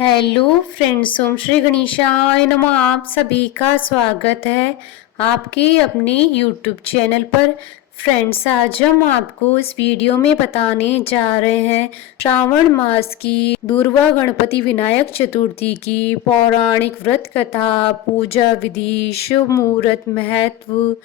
Hello friends, ओम श्री गणेशाय नमः। आप सभी का स्वागत है आपके अपने यूट्यूब चैनल पर। फ्रेंड्स, आज हम आपको इस वीडियो में बताने जा रहे हैं श्रावण मास की दुर्वा गणपति विनायक चतुर्थी की पौराणिक व्रत कथा, पूजा विधि, शुभ मुहूर्त, महत्व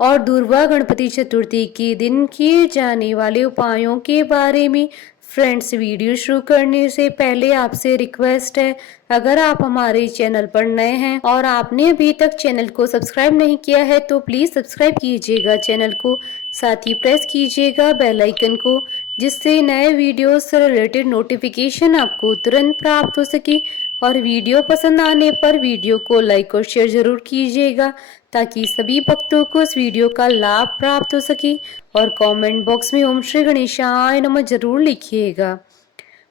और दुर्वा गणपति चतुर्थी के दिन किए जाने वाले उपायों के बारे में। फ्रेंड्स, वीडियो शुरू करने से पहले आपसे रिक्वेस्ट है, अगर आप हमारे चैनल पर नए हैं और आपने अभी तक चैनल को सब्सक्राइब नहीं किया है तो प्लीज़ सब्सक्राइब कीजिएगा चैनल को, साथ ही प्रेस कीजिएगा बेल आइकन को, जिससे नए वीडियो से रिलेटेड नोटिफिकेशन आपको तुरंत प्राप्त हो सके। और वीडियो पसंद आने पर वीडियो को लाइक और शेयर जरूर कीजिएगा ताकि सभी भक्तों को इस वीडियो का लाभ प्राप्त हो सके। और कमेंट बॉक्स में ओम श्री गणेशाय नमः जरूर लिखिएगा।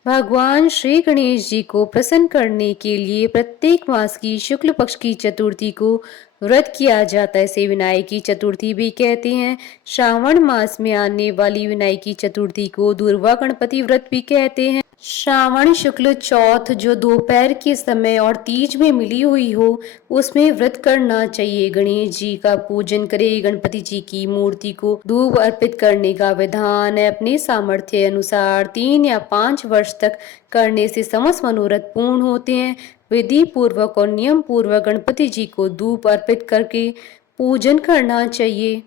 भगवान श्री गणेश जी को प्रसन्न करने के लिए प्रत्येक मास की शुक्ल पक्ष की चतुर्थी को व्रत किया जाता है। इसे विनायकी चतुर्थी भी कहते हैं। श्रावण मास में आने वाली विनायकी चतुर्थी को दुर्वा गणपति व्रत भी कहते हैं। श्रावण शुक्ल चौथ जो दोपहर के समय और तीज में मिली हुई हो, उसमें व्रत करना चाहिए। गणेश जी का पूजन करें। गणपति जी की मूर्ति को धूप अर्पित करने का विधान है। अपने सामर्थ्य अनुसार 3 या 5 वर्ष तक करने से समस्त मनोरथ पूर्ण होते हैं। विधि पूर्वक और नियम पूर्वक गणपति जी को धूप अर्पित करके पूजन करना चाहिए।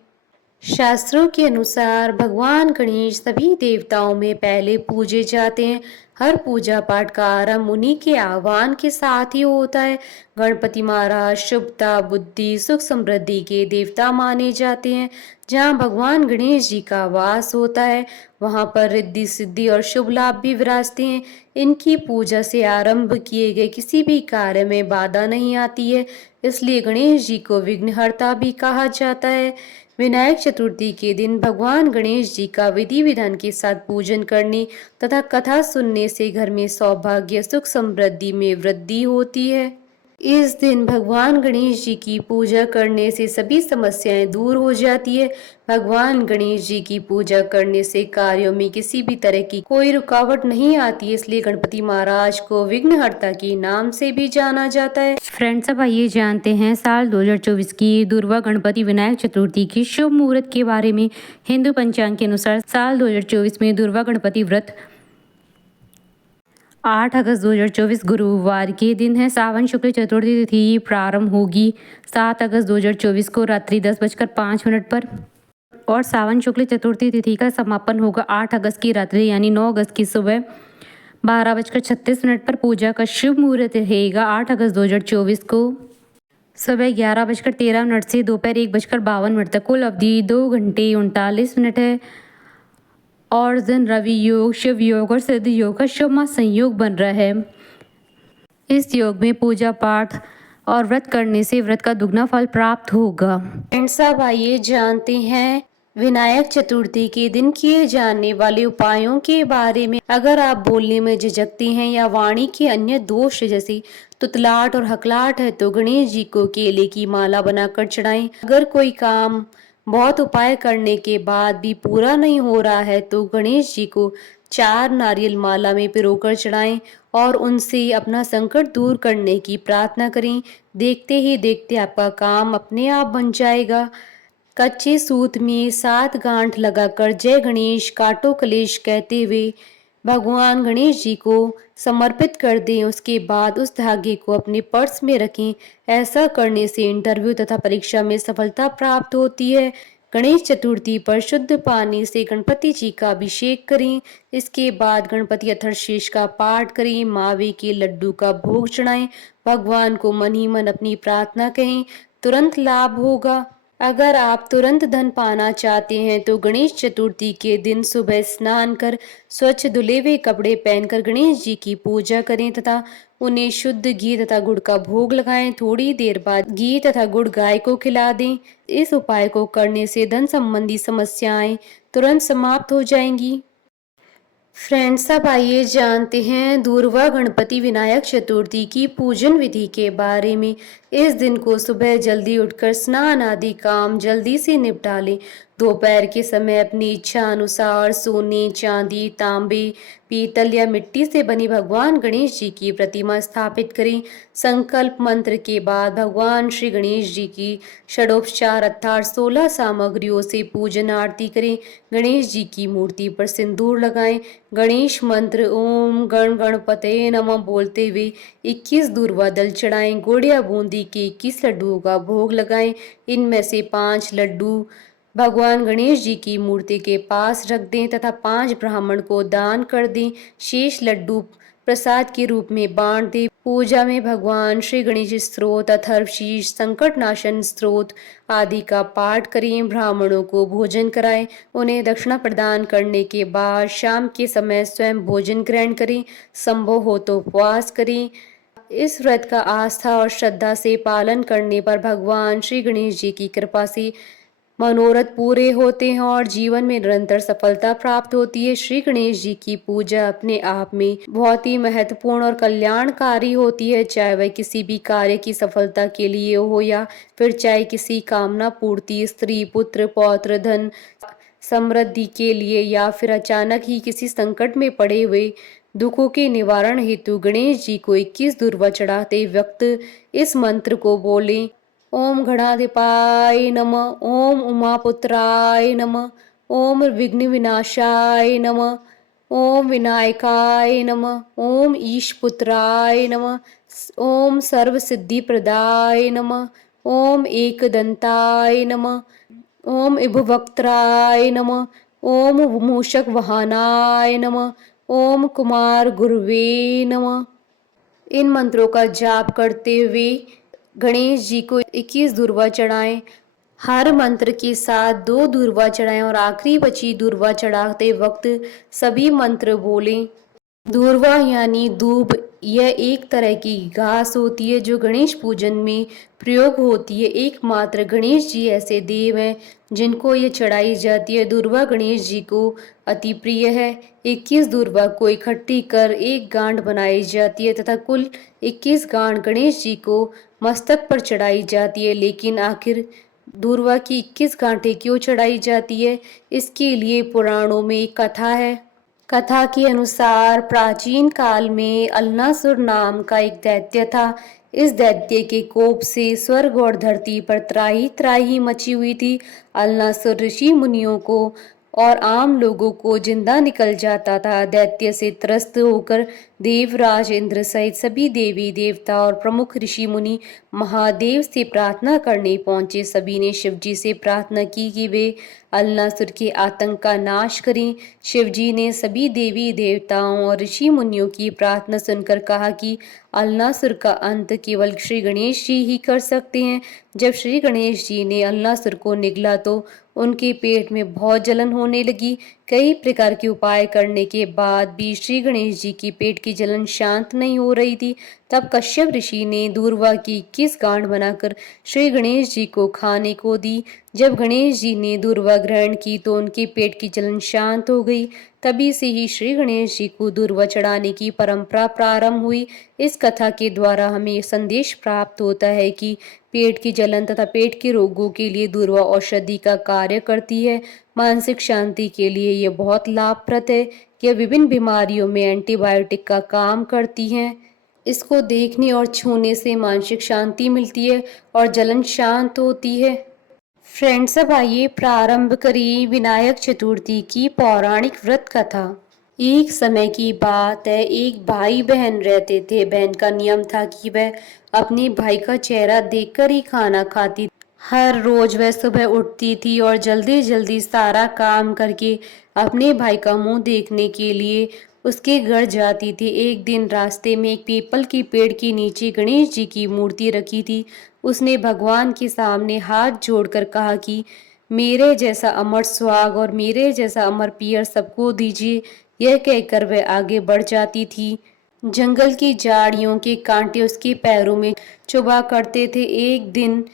शास्त्रों के अनुसार भगवान गणेश सभी देवताओं में पहले पूजे जाते हैं। हर पूजा पाठ का आरंभ उन्हीं के आह्वान के साथ ही होता है। गणपति महाराज शुभता, बुद्धि, सुख, समृद्धि के देवता माने जाते हैं। जहाँ भगवान गणेश जी का वास होता है वहाँ पर रिद्धि सिद्धि और शुभ लाभ भी विराजते हैं। इनकी पूजा से आरंभ किए गए किसी भी कार्य में बाधा नहीं आती है, इसलिए गणेश जी को विघ्नहर्ता भी कहा जाता है। विनायक चतुर्थी के दिन भगवान गणेश जी का विधि विधान के साथ पूजन करने तथा कथा सुनने से घर में सौभाग्य, सुख, समृद्धि में वृद्धि होती है। इस दिन भगवान गणेश जी की पूजा करने से सभी समस्याएं दूर हो जाती है। भगवान गणेश जी की पूजा करने से कार्यों में किसी भी तरह की कोई रुकावट नहीं आती है, इसलिए गणपति महाराज को विघ्नहर्ता के नाम से भी जाना जाता है। फ्रेंड्स, अब आइए जानते हैं साल 2024 की दुर्वा गणपति विनायक चतुर्थी की शुभ मुहूर्त के बारे में। हिंदू पंचांग के अनुसार साल 2024 में दुर्वा गणपति व्रत 8 अगस्त 2024 गुरुवार के दिन है। सावन शुक्ल चतुर्थी तिथि प्रारंभ होगी 7 अगस्त 2024 को रात्रि 10:05 पर और सावन शुक्ल चतुर्थी तिथि का समापन होगा 8 अगस्त की रात्रि यानी 9 अगस्त की सुबह 12:36 पर। पूजा का शुभ मुहूर्त रहेगा 8 अगस्त 2024 को सुबह 11:13 से दोपहर 1:52 तक। कुल अवधि 2 घंटे 39 मिनट है और दिन रवि योग, शिव योग और सिद्ध योग का शुभ संयोग बन रहा है। इस योग में पूजा पाठ और व्रत करने से व्रत का दुगना फल प्राप्त होगा। फ्रेंड्स, अब आइए जानते हैं विनायक चतुर्थी के दिन किए जाने वाले उपायों के बारे में। अगर आप बोलने में झिझकते हैं या वाणी के अन्य दोष जैसे तुतलाहट और हकलाहट है तो गणेश जी को केले की माला बनाकर चढ़ाएं। अगर कोई काम बहुत उपाय करने के बाद भी पूरा नहीं हो रहा है तो गणेश जी को 4 नारियल माला में पिरोकर चढ़ाएं और उनसे अपना संकट दूर करने की प्रार्थना करें। देखते ही देखते आपका काम अपने आप बन जाएगा। कच्चे सूत में 7 गांठ लगाकर जय गणेश काटो कलेश कहते हुए भगवान गणेश जी को समर्पित कर दें। उसके बाद उस धागे को अपने पर्स में रखें। ऐसा करने से इंटरव्यू तथा परीक्षा में सफलता प्राप्त होती है। गणेश चतुर्थी पर शुद्ध पानी से गणपति जी का अभिषेक करें। इसके बाद गणपति अथर्वशीष का पाठ करें। मावे के लड्डू का भोग चढ़ाएं। भगवान को मन ही मन अपनी प्रार्थना कहें, तुरंत लाभ होगा। अगर आप तुरंत धन पाना चाहते हैं तो गणेश चतुर्थी के दिन सुबह स्नान कर स्वच्छ धुले हुए कपड़े पहनकर गणेश जी की पूजा करें तथा उन्हें शुद्ध घी तथा गुड़ का भोग लगाएं। थोड़ी देर बाद घी तथा गुड़ गाय को खिला दें। इस उपाय को करने से धन संबंधी समस्याएं तुरंत समाप्त हो जाएंगी। फ्रेंड्स, अब आइए जानते हैं दुर्वा गणपति विनायक चतुर्थी की पूजन विधि के बारे में। इस दिन को सुबह जल्दी उठकर स्नान आदि काम जल्दी से निपटा लें। दोपहर के समय अपनी इच्छा अनुसार सोने, चांदी, तांबे, पीतल या मिट्टी से बनी भगवान गणेश जी की प्रतिमा स्थापित करें। संकल्प मंत्र के बाद भगवान श्री गणेश जी की षडोपचार अर्थात 16 सामग्रियों से पूजन आरती करें। गणेश जी की मूर्ति पर सिंदूर लगाएं। गणेश मंत्र ओम गण गणपते नमः बोलते हुए 21 दूर्वा दल चढ़ाएं। गुड़ या बूंदी के 21 लड्डुओं का भोग लगाएं। इनमें से 5 लड्डू भगवान गणेश जी की मूर्ति के पास रख दें तथा 5 ब्राह्मण को दान कर दें। शेष लड्डू प्रसाद के रूप में बांट दें। पूजा में भगवान श्री गणेश स्तोत्र, अथर्वशीष, संकट नाशन स्तोत्र आदि का पाठ करें। ब्राह्मणों को भोजन कराएं। उन्हें दक्षिणा प्रदान करने के बाद शाम के समय स्वयं भोजन ग्रहण करें। संभव हो तो उपवास करें। इस व्रत का आस्था और श्रद्धा से पालन करने पर भगवान श्री गणेश जी की कृपा से मनोरथ पूरे होते हैं और जीवन में निरंतर सफलता प्राप्त होती है। श्री गणेश जी की पूजा अपने आप में बहुत ही महत्वपूर्ण और कल्याणकारी होती है, चाहे वह किसी भी कार्य की सफलता के लिए हो या फिर चाहे किसी कामना पूर्ति, स्त्री, पुत्र, पौत्र, धन समृद्धि के लिए या फिर अचानक ही किसी संकट में पड़े हुए दुखों के निवारण हेतु गणेश जी को 21 दूर्वा चढ़ाते वक्त इस मंत्र को बोलें। ओम गणाधिपाय नमः, ओम उमापुत्राय नमः, ओम विघ्न विनाशाय नमः, ओम विनायकाय नमः, ओम ईशपुत्राय नमः, ओम सर्वसिद्धिप्रदाय नमः, ओम एकदंताय नमः, ओम इभवक्त्राय नमः, ओम मूषक वाहनाय नमः, ओम कुमार गुरुवे नमः। इन मंत्रों का जाप करते हुए गणेश जी को 21 दूर्वा चढ़ाएं। हर मंत्र के साथ 2 दूर्वा चढ़ाएं और आखिरी बची दूर्वा चढ़ाते वक्त सभी मंत्र बोलें। दूर्वा यानी दूब, यह एक तरह की घास होती है जो गणेश पूजन में प्रयोग होती है। एकमात्र गणेश जी ऐसे देव हैं जिनको ये चढ़ाई जाती है। दूर्वा गणेश जी को अति प्रिय है। 21 दूर्वा को इकट्ठी कर एक गांठ बनाई जाती है तथा कुल 21 गांठ गणेश जी को मस्तक पर चढ़ाई जाती है। लेकिन आखिर दूर्वा की 21 गांठें क्यों चढ़ाई जाती है, इसके लिए पुराणों में एक कथा है। कथा के अनुसार प्राचीन काल में अलनासुर नाम का एक दैत्य था। इस दैत्य के कोप से स्वर्ग और धरती पर त्राही त्राही मची हुई थी। अलनासुर ऋषि मुनियों को और आम लोगों को जिंदा निकल जाता था। दैत्य से त्रस्त होकर देवराज इंद्र सहित सभी देवी देवता और प्रमुख ऋषि मुनि महादेव से प्रार्थना करने पहुंचे। सभी ने शिवजी से प्रार्थना की कि वे अलनासुर के आतंक का नाश करें। शिवजी ने सभी देवी देवताओं और ऋषि मुनियों की प्रार्थना सुनकर कहा कि अलनासुर का अंत केवल श्री गणेश जी ही कर सकते हैं। जब श्री गणेश जी ने अलनासुर को निगला तो उनके पेट में बहुत जलन होने लगी। कई प्रकार के उपाय करने के बाद भी श्री गणेश जी की पेट की जलन शांत नहीं हो रही थी। तब कश्यप ऋषि ने दूर्वा की 21 गांठ बनाकर श्री गणेश जी को खाने को दी। जब गणेश जी ने दूर्वा ग्रहण की तो उनके पेट की जलन शांत हो गई। तभी से ही श्री गणेश जी को दूर्वा चढ़ाने की परंपरा प्रारंभ हुई। इस कथा के द्वारा हमें संदेश प्राप्त होता है कि पेट की जलन तथा पेट के रोगों के लिए दूर्वा औषधि का कार्य करती है। मानसिक शांति के लिए यह बहुत लाभप्रद है। यह विभिन्न बीमारियों में एंटीबायोटिक का काम करती हैं। इसको देखने और छूने से मानसिक शांति मिलती है और जलन शांत होती है। फ्रेंड्स, अब आइए प्रारंभ करें विनायक चतुर्थी की पौराणिक व्रत कथा। एक समय की बात है, एक भाई बहन रहते थे। बहन का नियम था कि वह अपने भाई का चेहरा देखकर ही खाना खाती। हर रोज वह सुबह उठती थी और जल्दी जल्दी सारा काम करके अपने भाई का मुंह देखने के लिए उसके घर जाती थी। एक दिन रास्ते में एक पीपल के पेड़ के नीचे गणेश जी की मूर्ति रखी थी। उसने भगवान के सामने हाथ जोड़कर कहा कि मेरे जैसा अमर सुहाग और मेरे जैसा अमर पियर सबको दीजिए। यह कहकर वह आगे बढ़ जाती थी। जंगल की झाड़ियों के कांटे उसके पैरों में चुभा करते थे। एक दिन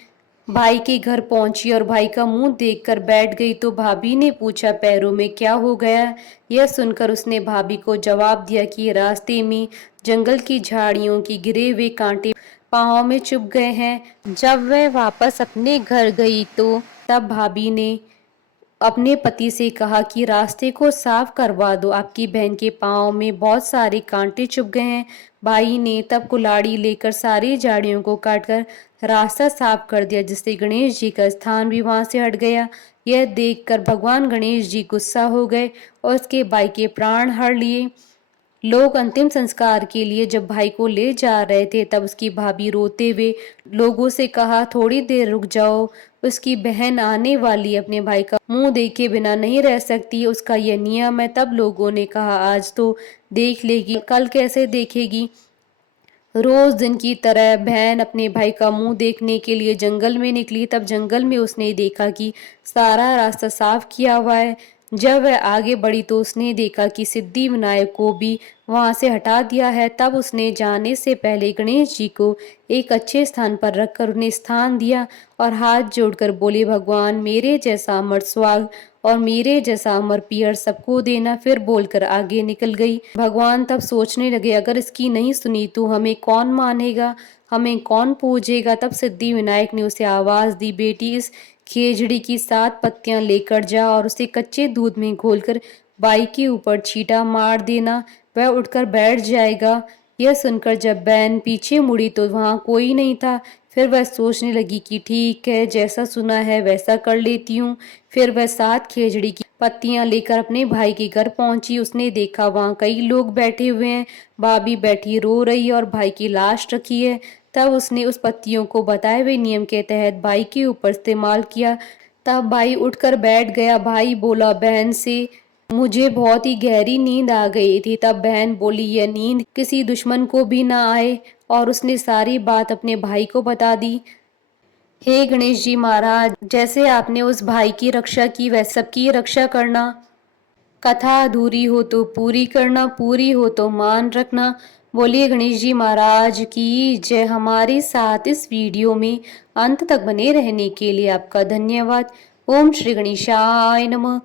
भाई के घर पहुंची और भाई का मुंह देखकर बैठ गई तो भाभी ने पूछा, पैरों में क्या हो गया? यह सुनकर उसने भाभी को जवाब दिया कि रास्ते में जंगल की झाड़ियों की गिरे हुए कांटे पाँव में चुभ गए हैं। जब वह वापस अपने घर गई तो तब भाभी ने अपने पति से कहा कि रास्ते को साफ करवा दो, आपकी बहन के पाँव में बहुत सारे कांटे चुभ गए हैं। भाई ने तब कुल्हाड़ी लेकर सारी झाड़ियों को काटकर रास्ता साफ कर दिया, जिससे गणेश जी का स्थान भी वहां से हट गया। यह देखकर भगवान गणेश जी गुस्सा हो गए और उसके भाई के प्राण हर लिए। लोग अंतिम संस्कार के लिए जब भाई को ले जा रहे थे तब उसकी भाभी रोते हुए लोगों से कहा, थोड़ी देर रुक जाओ, उसकी बहन आने वाली, अपने भाई का मुंह देखे बिना नहीं रह सकती, उसका यह नियम है। तब लोगों ने कहा, आज तो देख लेगी, कल कैसे देखेगी। रोज दिन की तरह बहन अपने भाई का मुंह देखने के लिए जंगल में निकली। तब जंगल में उसने देखा कि सारा रास्ता साफ किया हुआ है। जब वह आगे बढ़ी तो उसने देखा कि सिद्धि विनायक को भी वहां से हटा दिया है। तब उसने जाने से पहले गणेश जी को एक अच्छे स्थान पर रखकर उन्हें स्थान दिया और हाथ जोड़कर बोले, भगवान मेरे जैसा अमर स्वाग और मेरे जैसा अमर पियर सबको देना। फिर बोलकर आगे निकल गई। भगवान तब सोचने लगे, अगर इसकी नहीं सुनी तो हमें कौन मानेगा, हमें कौन पूजेगा। तब सिद्धि विनायक ने उसे आवाज दी, बेटी इस खेजड़ी की 7 पत्तियां लेकर जा और उसे कच्चे दूध में घोलकर बाई के ऊपर छींटा मार देना, वह उठकर बैठ जाएगा। यह सुनकर जब बहन पीछे मुड़ी तो वहां कोई नहीं था। फिर वह सोचने लगी कि ठीक है, जैसा सुना है वैसा कर लेती हूँ। फिर वह 7 खेजड़ी की पत्तियां लेकर अपने भाई के घर पहुंची। उसने देखा वहां कई लोग बैठे हुए हैं, भाभी बैठी रो रही है और भाई की लाश रखी है। तब उसने उस पत्तियों को बताए हुए नियम के तहत भाई के ऊपर इस्तेमाल किया। तब भाई उठकर बैठ गया। भाई बोला बहन से, मुझे बहुत ही गहरी नींद आ गई थी। तब बहन बोली, यह नींद किसी दुश्मन को भी ना आए, और उसने सारी बात अपने भाई को बता दी। हे गणेश जी महाराज, जैसे आपने उस भाई की रक्षा की वैसे सबकी रक्षा करना। कथा अधूरी हो तो पूरी करना, पूरी हो तो मान रखना। बोलिए गणेश जी महाराज की जय। हमारे साथ इस वीडियो में अंत तक बने रहने के लिए आपका धन्यवाद। ओम श्री गणेशाय नमः।